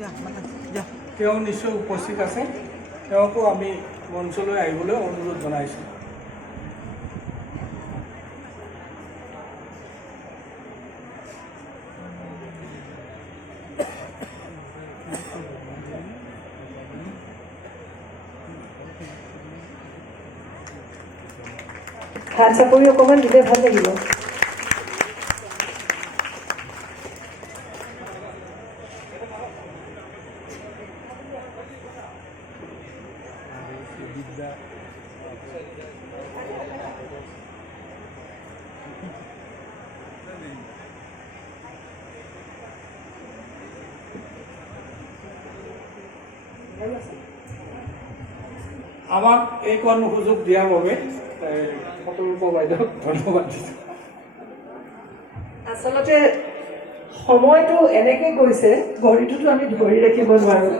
তেওঁ নিশ্চয় উপস্থিত আছে, তেওঁকো আমি মঞ্চলৈ আহিবলৈ অনুৰোধ জনাইছোঁ। হাত চাপৰি অকণমান দিলে ভাল লাগিব। আমাক এইকণ সুযোগ দিয়াৰ বাবে সকলো বাইদেউক ধন্যবাদ দিছোঁ। আচলতে সময়টো এনেকৈ গৈছে, ঘড়ীটোতো আমি ধৰি ৰাখিব নোৱাৰোঁ।